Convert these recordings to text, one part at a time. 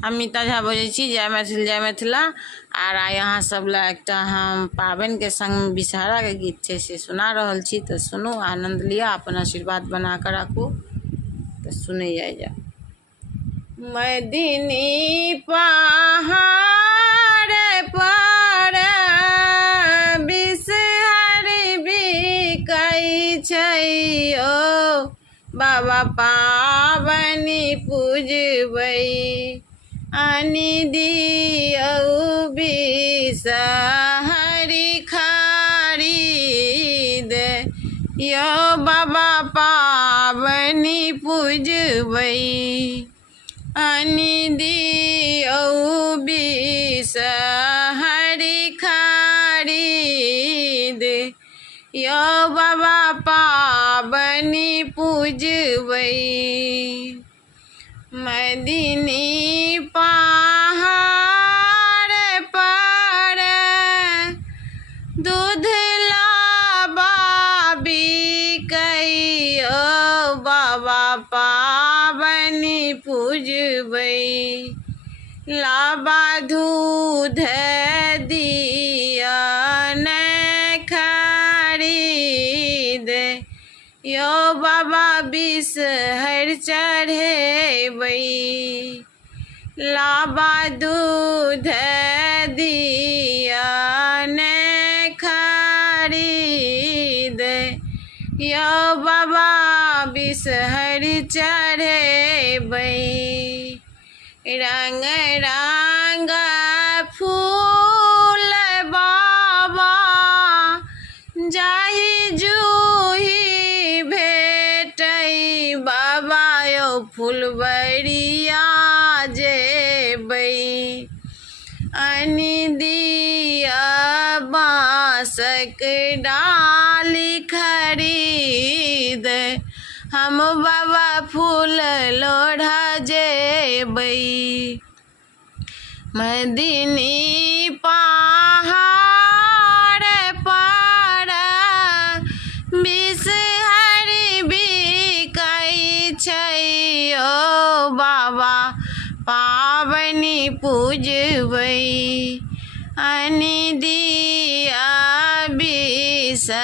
अमिता झा बजै छी, जय मैथिल जय मिथिला। आर यहाँ सब ला एक हम पाबनि के संग विषहरा के गीत है से सुना रहल छी, तो सुनू, आनंद लिया, अपन आशीर्वाद बना कर रखू, तो सुने जा। मदिनी पहाड़ पर विषहरी बिकै छै ओ बाबा, पाबनि पूजबै आनि दियौ विषहरी खरीद यो बाबा, पाबनि पूजबै आनि दियौ विषहरी खरीद यो बाबा, पाबनि पूजबै। मदिनी पहाड़ पर दूध लाबा बिकै ओ बाबा, पाबनि पूजबै लाबा दूध दिया नै खरीद यो बाबा, विषहरि चढ़ेबै लाबा दूध दिया नै खरीद यो बाबा, विषहरि चढ़ेबै। रंग रंग फूल बाबा जाहि जूही भेटै बाबा यौ फुलबरिया जेबै आनि दिया बाँसक डाली खरीद हम बाबा फूल लोढ़ा जेबै। मदिनी पहाड़ पर विषहरि बिकै छै ओ बाबा, पाबनि पूजबै आनि दिया विषहरि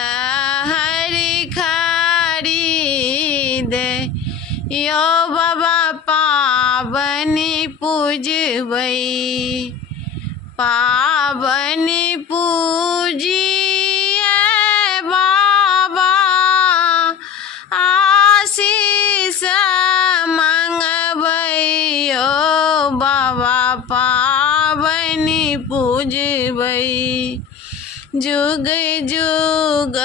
खरीद यो बाबा, पाबनि पूजबै। पाबनि पूजिए बाबा आशीष मंगबै ओ बाबा, पाबनि पूजबै जुग जुग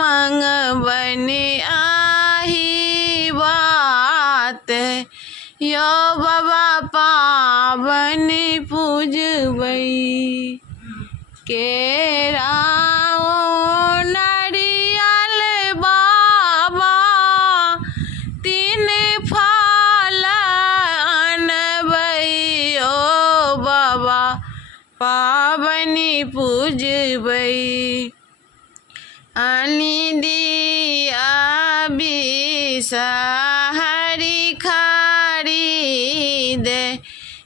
मंगबनि आही बात यो बाबा, पाबनि पूजबै। केराओ नारियल बाबा तीन फल अनबै ओ बाबा, पाबनि पूजबै आनि दिया विषहरि खरीद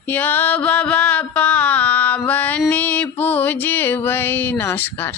यो बाबा, पाबनि पूजबै। नमस्कार।